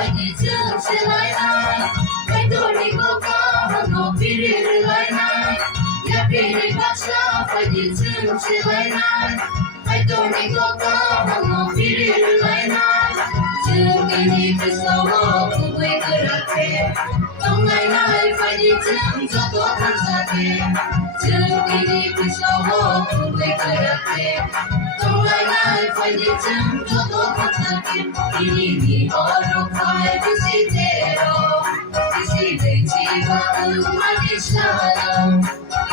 phải đi chân sẽ lại ai phải tôi đi cố gắng mà ngồi phía đi lại này ya pili pasha phải đi chân sẽ lại ai phải tôi đi cố gắng mà ngồi phía đi lại này chân đi đi phía sau cũng quay cứ ra kề trong ngày nay phải đi chân cho tôi tham gia kề chân đi đi phía sau cũng quay cứ ra kề trong ngày nay phải đi chân cho tôi tham gia kề ini orang kaya visitero visite jiwa Malaysia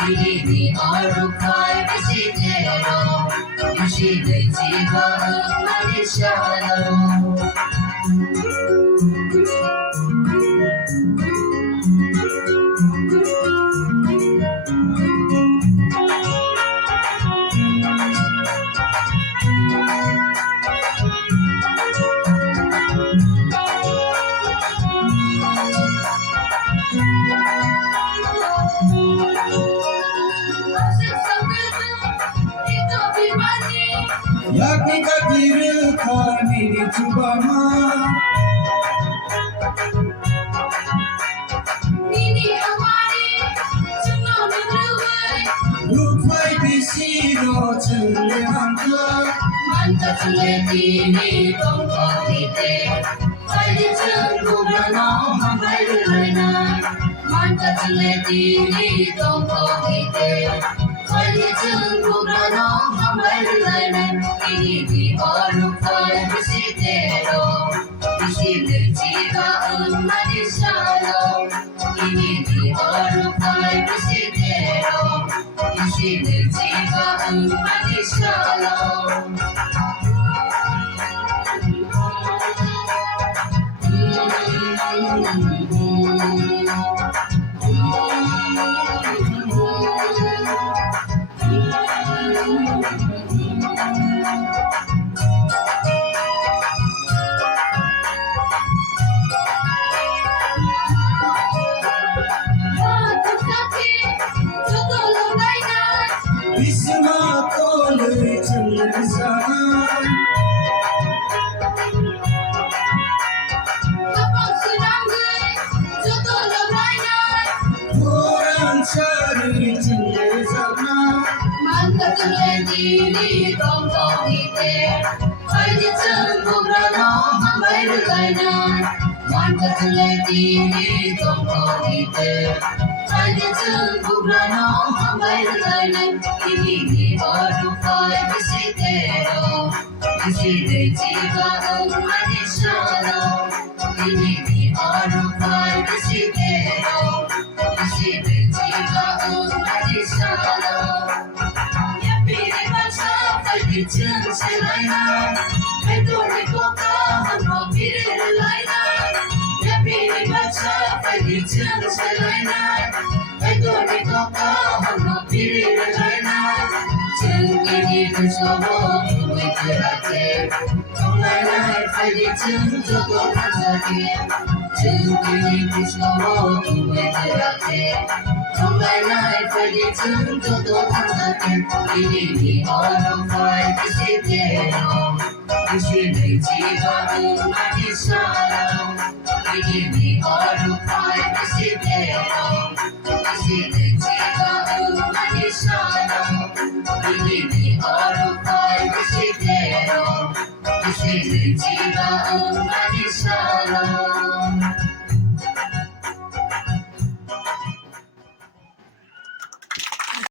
ini orang kaya visitero visite jiwa Malaysia Yakni kadir khani di chubama Nini amari suno nurwai Lufai bisiro chule manta manta chule dini tongko hite Fai di chung kubra no hambai rilai nai manta chule dini tongko hite Fai di chung kubra no hambai rilai nai ini di orang kaya visitero visite jiwa Malaysia ini di orang kaya visitero visite jiwa Malaysia Bisma tole chule sana Orang cari chule sana Manta chule dini tongko hite Fai di chung kubra no hambai rilai nai Manta chule dini tongko hite Fai di chung kubra no hambai rilai nai Ini di orang kaya visitero visite jiwa Malaysia Ini di orang kaya visitero visite jiwa Malaysia Ya pilih bahasa phải đi chân sẽ lại này Hãy tôi đi cố gắng mà ngồi phía đi lại này Ya pilih bahasa phải đi chân sẽ lại này Hãy tôi đi cố gắng mà ngồi phía đi lại này chân đi đi phía sau cũng quay cứ ra kề trong ngày nay phải đi chân cho tôi tham gia kề chân đi đi phía sau cũng quay cứ ra kề trong ngày nay phải đi chân cho tôi tham gia kề ini di orang kaya visitero visite jiwa Malaysia ini di orang kaya visitero visite jiwa Malaysia ini di orang kaya visitero visite jiwa Malaysia